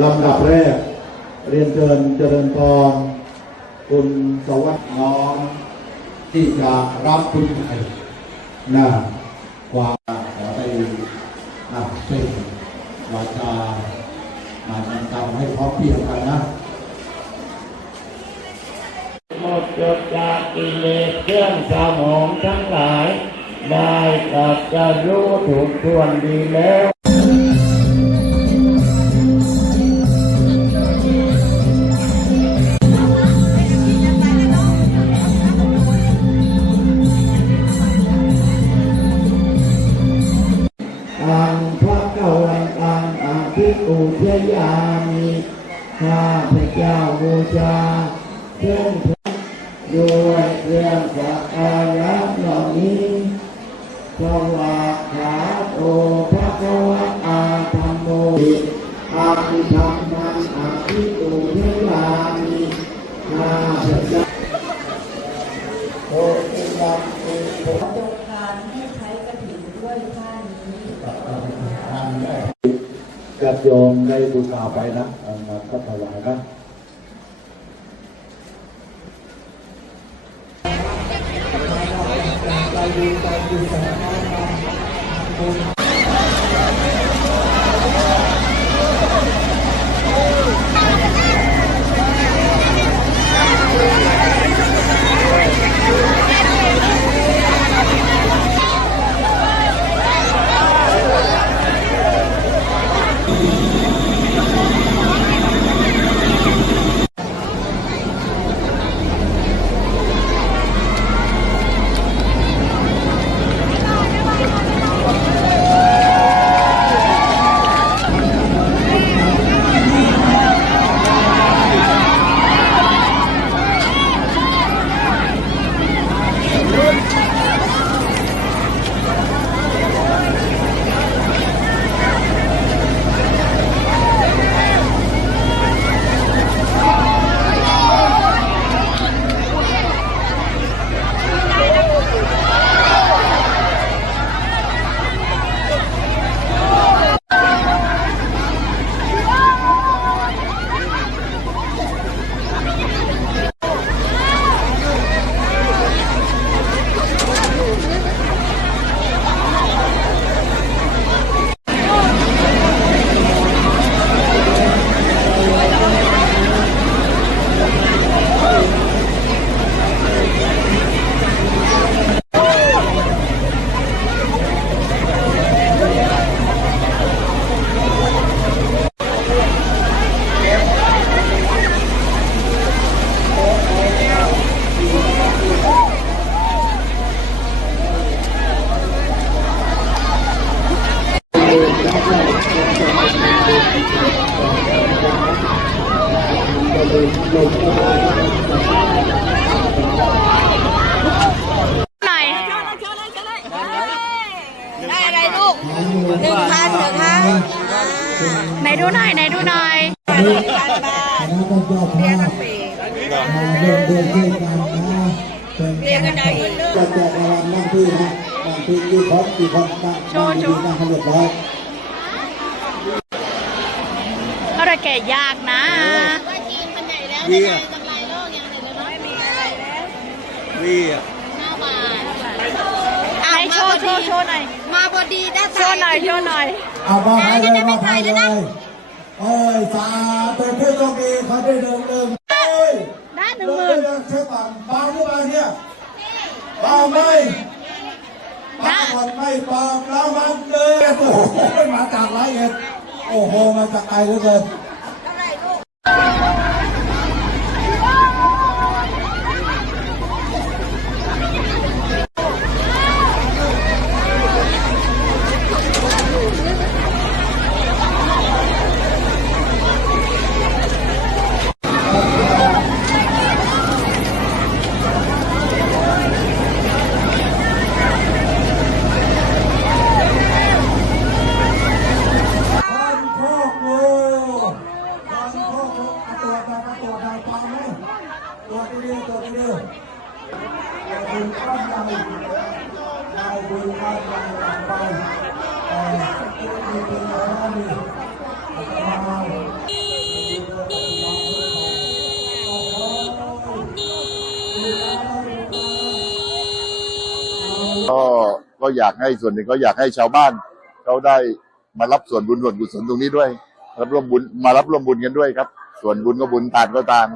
ลำดับแรก เรียนเชิญเจริญพรคุณสวัสดิ์น้อมที่จะรับคุณไทยนะควาขอได้อะเป็นวาจามาทำตามให้พร้อมเพียงกันนะหมดจดจากกิเลสเครื่องสมองทั้งหลาย ได้ตรัสจะรู้ถูกทวนดีแล้ว อาภิปุชยามิข้าพระเจ้าบูชาเชิญพระด้วยเรื่องสักการะเหล่านี้สวากขาโตพระกวะอาธรรมโมอาภิธรรมังอาภิปุชยามิข้าพระเจ้าโอติยัมปิโตจงการให้ใช้กระถิ่นด้วยท่าน ญาติโยมได้บูชาไปนะเอามาก็ถวายนะ หน่อยได้อะไรลูกหนึ่งพันเหรอคะไหนดูหน่อยไหนดูหน่อยพันพันบาทเรียกกันปีเดินเดินด้วยกันนะเป็นเรียกกันได้เงินเด้อจะแจกรางวัลนั่งที่นะนั่งที่กี่คนกี่คนนั่งโชว์โชว์นั่งให้เรียบร้อยเขาได้แก่ยากนะ วีอะวีอะไหนโชว์โชว์โชว์หน่อยมาพอดีได้โชว์หน่อยโชว์หน่อยเอามาให้เลยมาให้เลยเอ้ยสาธุผู้โชคดีเขาได้เดินเดินเอ้ยได้หนึ่งเดิหมื่นเดินเชื่อป่ะเบาหรือเปล่าเนี่ยเบาไหมเบาคนไม่เบาเรามันเลยโอ้โหมาจากไรเอ็ดโอ้โหมาจากไกลเหลือเกินคน วจนะตรวจทางควาหมตรวจดีๆตรวจดีๆคุญข้ามใจนายบุญข้าใจต่างไปแต่ที่มีเป็นอะไรนี่มาก็ก็อยากให้ส่วนหนึ่งก็อยากให้ชาวบ้านเขาได้มารับส่วนบุญส่วนกุศลตรงนี้ด้วยรับร่วมบุญมารับร่วมบุญกันด้วยครับ ส่วนบุญก็บุญตานก็ตาม